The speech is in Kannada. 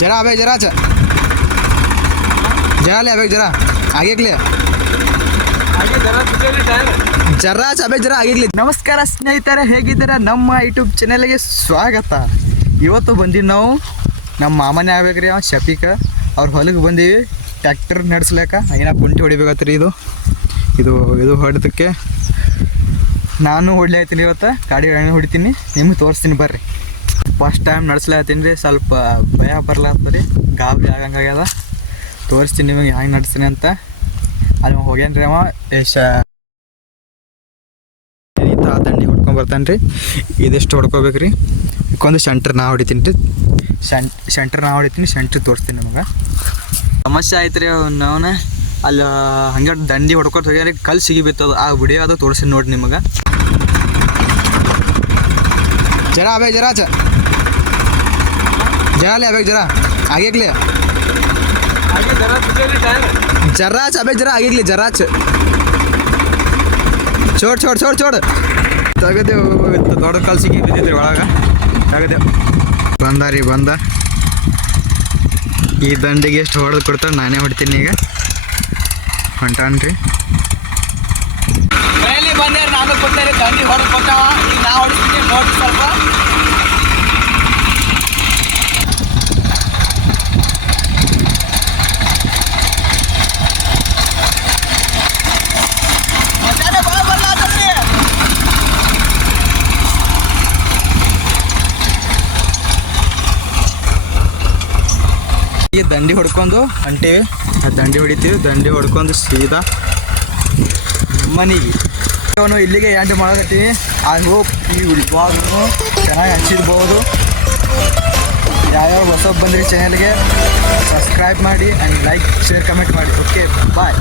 जरा अबे जरा जरा ले अबे जरा आगे के लिए ಜರಾ ಅಬೆ ಜರಾ ಆಗಿರ್ಲಿ. ನಮಸ್ಕಾರ ಸ್ನೇಹಿತರೆ, ಹೇಗಿದ್ದೀರಾ? ನಮ್ಮ ಯೂಟ್ಯೂಬ್ ಚಾನಲ್ಗೆ ಸ್ವಾಗತ. ಇವತ್ತು ಬಂದೀವಿ ನಾವು ನಮ್ಮ ಮಾಮನೇ ಆಗ್ಬೇಕ್ರಿ, ಅವ ಶಫೀಕ ಅವ್ರ ಹೊಲಕ್ಕೆ ಬಂದೀವಿ ಟ್ಯಾಕ್ಟರ್ ನಡೆಸ್ಲಾಕ. ಏನೋ ಕುಂಟಿ ಹೊಡಿಬೇಕತ್ರಿ. ಇದು ಹೊಡೆದಕ್ಕೆ ನಾನು ಹೊಡ್ಲಾಯ್ತೀನಿ. ಇವತ್ತು ಗಾಡಿ ಹೊಡಿತೀನಿ, ನಿಮಗೆ ತೋರಿಸ್ತೀನಿ ಬರ್ರಿ. ಫಸ್ಟ್ ಟೈಮ್ ನಡೆಸ್ಲಾತೀನಿ ರೀ, ಸ್ವಲ್ಪ ಭಯ ಬರ್ಲಾತ್ರಿ, ಗಾಬರಿ ಆಗಂಗಾಗ್ಯದ. ತೋರಿಸ್ತೀನಿ ನಿಮಗೆ ಹೆಂಗೆ ನಡೆಸ್ತೀನಿ ಅಂತ. ಅಲ್ಲಿ ಹೋಗ್ಯಾನ್ರಿ ಅವ ದಂಡಿ ಹೊಡ್ಕೊಂಡು ಬರ್ತಾನೆ ರೀ. ಇದೆಷ್ಟು ಹೊಡ್ಕೋಬೇಕ್ರಿ. ಇದಕ್ಕೊಂದು ಸೆಂಟ್ರ್ ನಾ ಹೊಡಿತೀನಿ ರೀ. ಸೆಂಟ್ರ್ ನಾ ಹೊಡಿತೀನಿ, ಸೆಂಟ್ರ್ ತೋರಿಸ್ತೀನಿ ನಿಮಗೆ. ಸಮಸ್ಯೆ ಆಯ್ತು ರೀ ಅವನ ಅಲ್ಲಿ ಹಂಗೆ ದಂಡಿ ಹೊಡ್ಕೊತ ಹೋಗ್ಯಾರಿ, ಕಲ್ಲು ಸಿಗಿಬಿತ್ತದು. ಆ ವಿಡಿಯೋ ಅದು ತೋರಿಸ್ತೀನಿ ನೋಡಿ ನಿಮಗೆ. ಜರಾ ಅಬೇ ಜರಾ जरा ले अबे जरा आगे के लिए जरा अबे जरा आगे के लिए जरा छोड़ छोड़ छोड़ छोड़ ತಗದೆ ದೊಡ್ಡ ಕಲ್ಲು ಸಿಗಿ ಬಿದ್ದಿದ್ರಿ ಒಳಗೆ. ತಗದೆ ಬಂದ ರೀ, ಬಂದ. ಈ ದಂಡಿಗೆ ಎಷ್ಟು ಹೊಡೆದು ಕೊಡ್ತಾರೆ, ನಾನೇ ಹೊಡ್ತೀನಿ ಈಗ. ಹೊಂಟಾನ್ರಿ ಬಂದೆ, ನಾನು ಕೊಡ್ತಾರೆ ದಂಡಿ ಹೊಡೆದು ಕೊಟ್ಟವ. ಈಗ ನಾ ಹೊಡಿಸ್ತೀನಿ ನೋಡಿ ಸ್ವಲ್ಪ. ಈ ದಂಡಿ ಹೊಡ್ಕೊಂಡು ಹೊಂಟೇವಿ. ಆ ದಂಡಿ ಹೊಡಿತೀವಿ, ದಂಡಿ ಹೊಡ್ಕೊಂಡು ಸೀದಾ ಮನೆಗೆ. ಅವನು ಇಲ್ಲಿಗೆ ಎಂಟು ಮಾಡಕತ್ತೀವಿ. ಐ ಹೋಪ್ ಈ ವಿಡಿಯೋನು ಚೆನ್ನಾಗಿ ಹಚ್ಚಿರ್ಬೋದು. ಯಾವ್ಯಾವ ಹೊಸ ಬಂದ್ರಿ ಚಾನಲ್ಗೆ ಸಬ್ಸ್ಕ್ರೈಬ್ ಮಾಡಿ ಆ್ಯಂಡ್ ಲೈಕ್ ಶೇರ್ ಕಮೆಂಟ್ ಮಾಡಿ. ಓಕೆ ಬಾಯ್.